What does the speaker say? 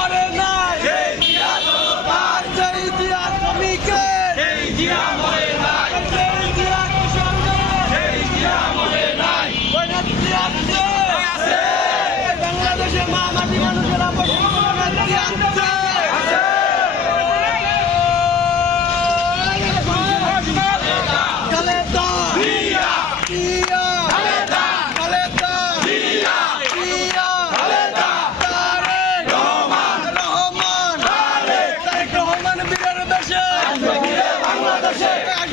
করে নাই। সেই ইতিহাস শ্রমিকের সেই ইতিহাস